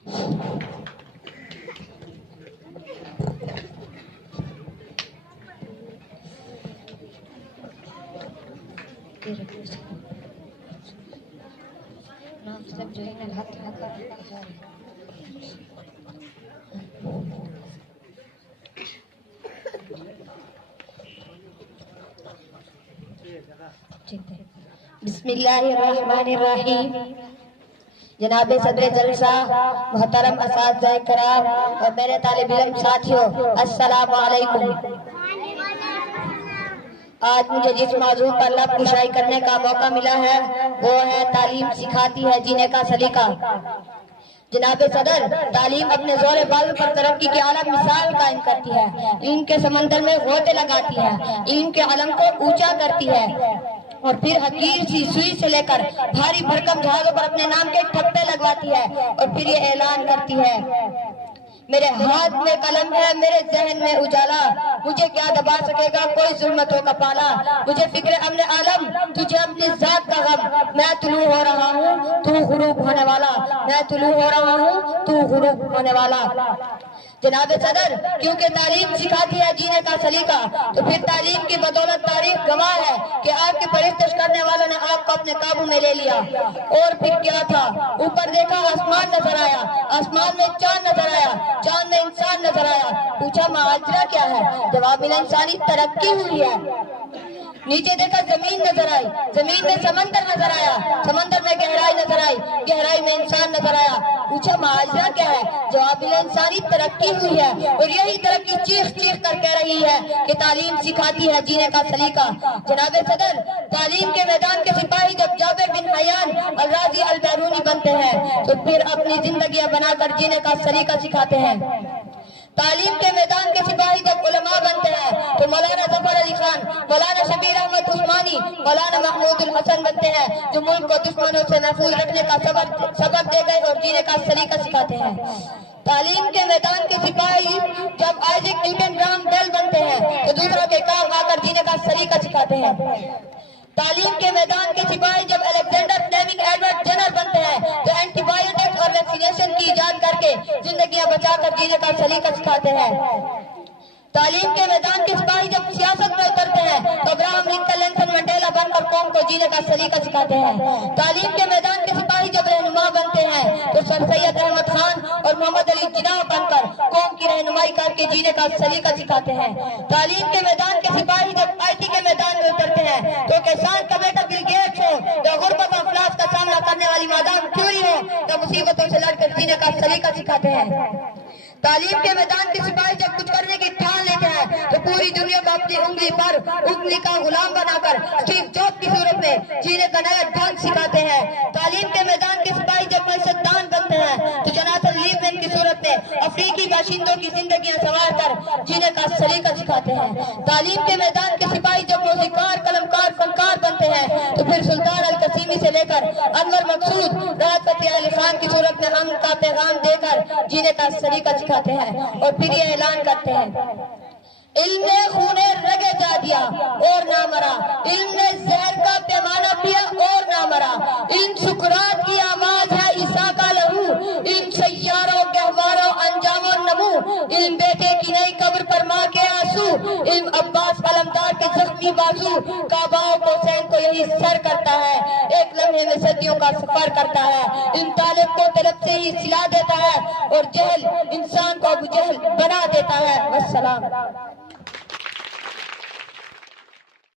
बिस्मिल्लाहिर्रहमानिर्रहीम। जनाब सदर जलसा, मोहतरम असातिज़ा कराम और मेरे तालिब इल्म साथियों, अस्सलामु अलैकुम। आज मुझे जिस मौजू पर लब कुशाई करने का मौका मिला है वो है तालीम सिखाती है जीने का सलीका। जनाब सदर, तालीम अपने जोर बाल पर तरक्की की आला मिसाल कायम करती है, इल्म के समंदर में गोते लगाती है, इल्म के अलम को ऊंचा करती है और फिर हकीर सी सुई से लेकर भारी भरकम जहाजों पर अपने नाम के ठप्पे लगवाती है और फिर ये ऐलान करती है, मेरे हाथ में कलम है, मेरे जहन में उजाला, मुझे क्या दबा सकेगा कोई जुल्मतों का पाला। मुझे फिक्र अमने आलम, तुझे अपनी जात का गम, मैं तुलू हो रहा हूँ तू गुरूब होने वाला, मैं तुलू हो रहा हूँ तू गुरूब होने वाला। जनाब सदर, क्योंकि तालीम सिखाती है जीने का सलीका, तो फिर तालीम की बदौलत तारीख गवाह है कि आपके परिस्तश करने वालों ने आपको अपने काबू में ले लिया। और फिर क्या था, ऊपर देखा आसमान नजर आया, आसमान में चांद नजर आया, चांद में इंसान नजर आया। पूछा माजरा क्या है, जवाब मिला इंसानी तरक्की हुई है। नीचे देखा जमीन नजर आई, जमीन में समंदर नजर आया, समंदर में गहराई नजर आई, गहराई में इंसान नजर आया। पूछा माजरा क्या है, जवाब मिला इंसानी तरक्की हुई है। और यही तरक्की चीख चीख कर कह रही है कि तालीम सिखाती है जीने का सलीका। जनाब सदर, तालीम के मैदान के सिपाही जब जाबिर बिन हयान और राजी अल बैरूनी बनते हैं तो फिर अपनी जिंदगियां बनाकर जीने का सलीका सिखाते हैं। तालीम के मैदान के सिपाही जब उलमा बनते हैं तो मौलाना जफर अली खान, मौलाना शबीर अहमद उस्मानी, मौलाना महमूद हसन बनते हैं जो मुल्क को दुश्मनों से महफूज रखने का सबक दे गए और जीने का सलीका सिखाते हैं। तालीम के मैदान के सिपाही जब आइजैक न्यूटन ग्राहम बेल बनते हैं तो दूसरों के काम आकर जीने का सलीका सिखाते हैं। तालीम के मैदान के सिपाही जब अलेक्जेंडर फ्लेमिंग एडवर्ड जेनर बनते हैं तो एंटीबायोटिक्स और वैक्सीनेशन की इजाद करके जिंदगियां बचाकर जीने का सलीका सिखाते हैं। तालीम के मैदान के सिपाही जब सियासत में उतरते हैं तो अब्राहम लिंकन, नेल्सन मंडेला बनकर कौम को जीने का सलीका सिखाते हैं। तालीम के मैदान के सिपाही जब रहनुमा बनते हैं तो सर सैयद अहमद खान और मोहम्मद अली जिन्ना बनकर कौम की रहनुमाई करके जीने का सलीका सिखाते हैं। तालीम के मैदान के सिपाही जब IT के मैदान में उतरते हैं तो किसान का बेटा बिल गेट्स हो या गुर्बत और अफलास का सामना करने वाली मादाम क्यूरी हो या मुसीबतों से लड़कर जीने का सलीका सिखाते हैं। तालीम के मैदान के सिपाही जब कुछ करने की ठान लेते हैं तो पूरी दुनिया को अपनी उंगली का गुलाम बनाकर स्टीव जॉब की सूरत में जीने का नया ढंग सिखाते हैं। तालीम के मैदान के सिपाही जब मसदान बनते हैं तो जोनाथन लीवमैन की सूरत में अफ्रीकी बाशिंदों की जिंदगियां संवार कर जीने का सलीका सिखाते हैं। तालीम के मैदान के सिपाही जब मौसीकार, कलमकार, फनकार बनते हैं तो फिर सुल्तान अल कसीमी से लेकर अनवर मकसूद, राहत फतेह अली खान की सूरत में अमन का पैगाम देकर जीने का सलीका सिखाते हैं। और फिर ये ऐलान करते हैं, इल्म ने खूने रगे जा दिया और ना मरा, इल्म ने जहर का पैमाना पिया और ना मरा, इल्म सुकरात की आवाज है ईसा का लहू, इल्म सैयारों गहवारों अंजामों नमू, इल्म बेटे की नई कब्र पर माँ के आंसू, इल्म अब्बास कलमदार के जख्मी बाजू, काबाओं को सैन को यही सर करता है, एक लम्हे में सदियों का सफर करता है, इल्म तालिब को तलब से ही सिला देता है और जहल इंसान को अबू जहल बना देता है। वस्सलाम।